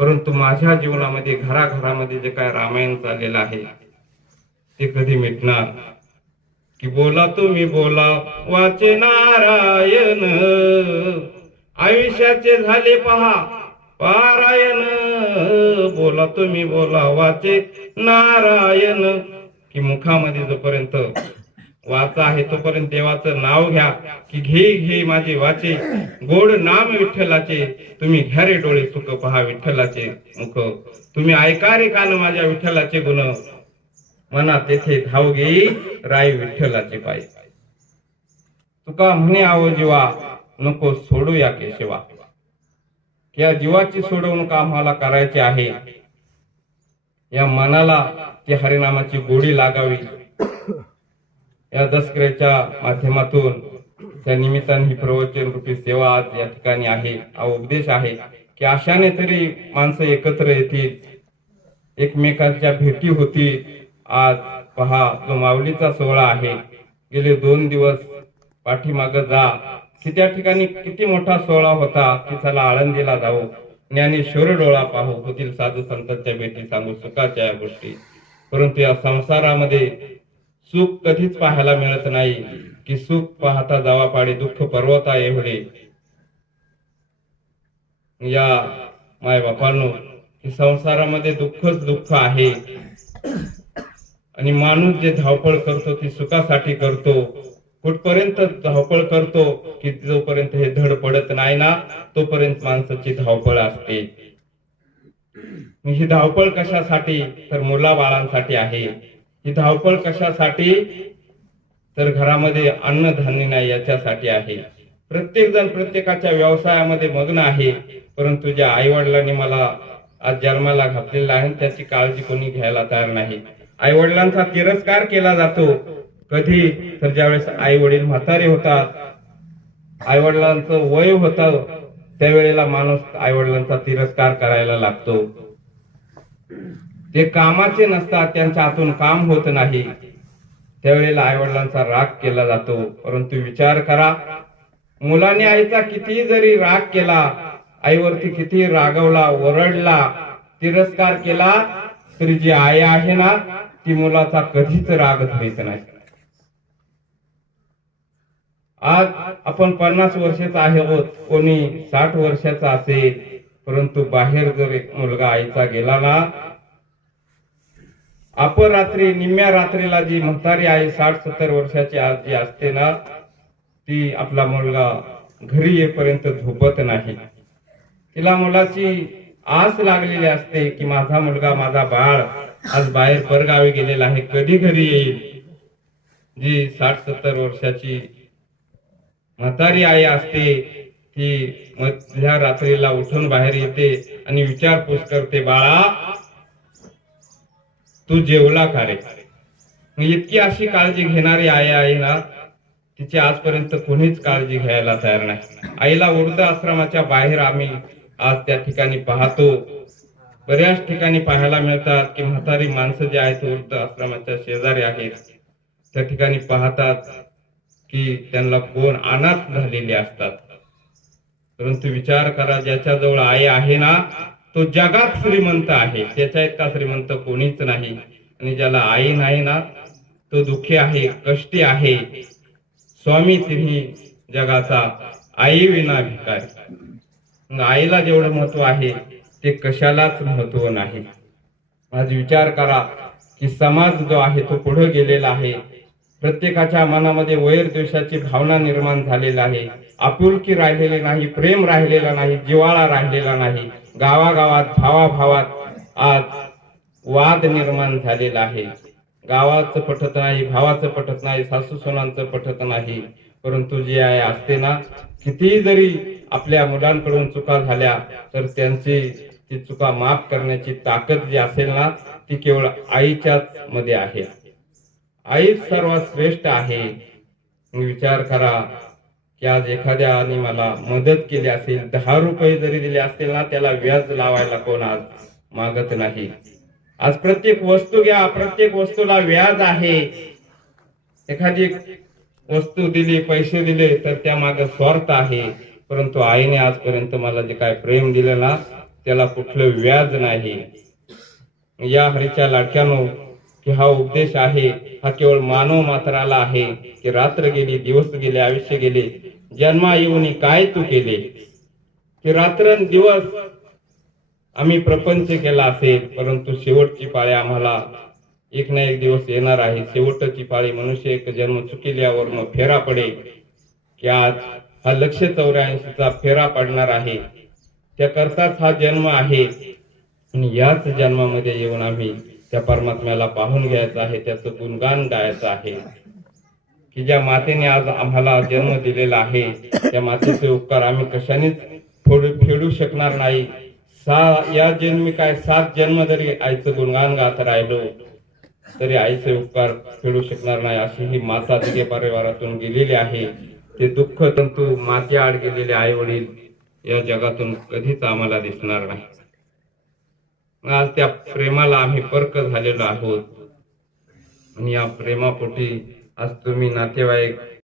परंतु माझ्या जीवनामध्ये घराघरामध्ये जे काय रामायण चाललेलं आहे ते कधी मिटणार? की बोला तुम्ही बोला वाचे नारायण, आयुष्याचे झाले पहा पारायण, बोला तुम्ही बोला वाचे नारायण. की मुखामध्ये जोपर्यंत वाचा आहे तोपर्यंत देवाचं नाव घ्या. की घे घे माझे वाचे गोड नाम विठ्ठलाचे, तुम्ही घ्या रे डोळे सुख पहा विठ्ठलाचे मुख, तुम्ही ऐका रे कान माझ्या विठ्ठलाचे गुण, मना तेथे धाव घेई राय विठ्ठलाचे पाय. तुका म्हणे आव जीवा नको सोडू या केशवा, या जीवाची सोडवणूक आम्हाला करायची आहे. या मनाला ती हरिनामाची गोडी लागावी. या दसऱ्याच्या माध्यमातून त्या निमित्ताने ही प्रवचन रूपी सेवा आज या ठिकाणी आहे. हा उपदेश आहे की अशाने तरी माणसं एकत्र येतील, एकमेकांच्या भेटी होतील. आज पहा जो माऊलीचा सोहळा आहे, गेले 2 दिवस पाठीमाग जा की त्या ठिकाणी किती मोठा सोहळा होता. की चला आळंदीला जाऊ, ज्ञानेश्वर डोळा पाहू, होतील साधू संतांच्या भेटी सांगू सुखाच्या या गोष्टी. परंतु या संसारामध्ये सुख कधीच पाहायला मिळत नाही. की सुख पाहता जावा पाडे दुःख पर्वता एवढे. या माय बापांनो, की संसारामध्ये दुःखच दुःख आहे. आणि माणूस जे धावपळ करतो ती सुखासाठी करतो. कुठपर्यंत धावपळ करतो? की जोपर्यंत हे धड पडत नाही ना तोपर्यंत माणसाची धावपळ असते. ही धावपळ कशासाठी? तर मुलाबाळांसाठी आहे. ही धावपळ कशासाठी? तर घरामध्ये अन्नधान्य नाही याच्यासाठी आहे. प्रत्येक जण प्रत्येकाच्या व्यवसायामध्ये मग्न आहे. परंतु ज्या आई वडिलांनी मला आज जन्माला घातलेला आहे त्याची काळजी कोणी घ्यायला तयार नाही. आई वडिलांचा तिरस्कार केला जातो. कधी? तर ज्यावेळेस आई वडील म्हातारे होतात, आई वडिलांचं वय होतं, त्यावेळेला माणूस आई वडिलांचा तिरस्कार करायला लागतो. ते कामाचे नसतात, त्यांच्या हातून काम होत नाही, त्यावेळेला आई वडिलांचा राग केला जातो. परंतु विचार करा, मुलाने आईचा किती जरी राग केला, आईवरती किती रागवला, ओरडला, तिरस्कार केला, तरी जी आई आहे ना ती मुलाचा कधीच राग धरीत नाही. आज आपण 50 वर्षाचा आहोत, कोणी 60 वर्षाचा असेल, परंतु बाहेर जर एक मुलगा आईचा गेला ना, अपरात्री निम्म्या रात्रीला जी म्हातारी आई 60-70 वर्षाची आज जी असते ना, ती आपला मुलगा घरी येईपर्यंत झोपत नाही. तिला मुलाची आस लागलेली असते की माझा मुलगा, माझा बाळ आज बाहेर परगावी गेलेला आहे, कधी घरी येईल. जी 60-70 वर्षाची म्हातारी आई असते ती मधल्या रात्रीला उठून बाहेर येते आणि विचारपूस करते, बाळा तू जेवला का रे? इतकी अशी काळजी घेणारी आई आहे ना, तिची आजपर्यंत कोणीच काळजी घ्यायला तयार नाही. आईला वृद्धाश्रमाच्या बाहेर आम्ही आज त्या ठिकाणी पाहतो, बऱ्याच ठिकाणी पाहायला मिळतात की म्हातारी माणसं जे आहेत वृद्धाश्रमाच्या शेजारी आहेत, त्या ठिकाणी पाहतात की त्यांना कोण अनाथ झालेले असतात. परंतु विचार करा, ज्याच्याजवळ आई आहे ना तो जगात श्रीमंत आहे, त्याच्या इतका श्रीमंत कोणीच नाही. आणि ज्याला आई नाही ना तो दुःखी आहे, कष्टी आहे. स्वामी तिन्ही जगाचा, आई विना भिकारी. आईला जेवढं महत्व आहे ते कशालाच महत्व नाही. आज विचार करा की समाज जो आहे तो पुढे गेलेला आहे. प्रत्येकाच्या मनामध्ये वैर द्वेषाची भावना निर्माण झालेली आहे. आपुलकी राहिलेली नाही, प्रेम राहिलेला नाही, जिव्हाळा राहिलेला नाही. गावागावात भावाभावात आज वाद निर्माण झालेला आहे. गावाचं पटत नाही, भावाचं पटत नाही, सासू सुनांचं पटत नाही. परंतु जी आई असते ना, किती जरी आपल्या मुलांकडून चुका झाल्या तर त्यांची ती चुका माफ करण्याची ताकद जी असेल ना ती केवळ आईच्याच मध्ये आहे. आई सर्वात श्रेष्ठ आहे. विचार करा की आज एखाद्याने मला मदत केली असेल, 10 रुपये जरी दिले असतील ना, त्याला व्याज लावायला कोण आज मागत नाही. आज प्रत्येक वस्तू घ्या, प्रत्येक वस्तूला व्याज आहे. एखादी वस्तू दिली, पैसे दिले तर त्या मागे स्वार्थ आहे. परंतु आईने आजपर्यंत मला जे काय प्रेम दिलं ना त्याला कुठलं व्याज नाही. या हरीच्या लाडक्यानो की हा उपदेश आहे हा केवळ मानव मात्राला आहे की रात्र गेली दिवस गेले आयुष्य गेले जन्मा येऊन काय तू केले, की रात्रंदिवस आम्ही प्रपंच केला असेल परंतु शेवटची पाळी आम्हाला एक ना एक दिवस येणार आहे. शेवटची पाळी मनुष्य एक जन्म चुकिल्यावर मग फेरा पडे, की आज हा 184चा फेरा पडणार आहे. त्याकरताच हा जन्म आहे आणि याच जन्मामध्ये येऊन आम्ही त्या परमात्म्याला पाहून घ्यायचं आहे, त्याचं गुणगान गायचं आहे. की ज्या मातेने आज आम्हाला जन्म दिलेला आहे त्या मातेचे उपकार आम्ही कशानेच फेडू शकणार नाही. या जन्मी काय 7 जन्म जरी आईचं गुणगान गात राहिलो तरी आईचे उपकार फेडू शकणार नाही. अशी ही माता दिगे परिवारातून गेलेली आहे. ते दुःख तंतू माती आड गेलेले आई वडील या जगातून कधीच आम्हाला दिसणार नाही. आज त्या प्रेमाला आम्ही पर्क झालेलो आहोत आणि या प्रेमापोटी आज तुम्ही नातेवाईक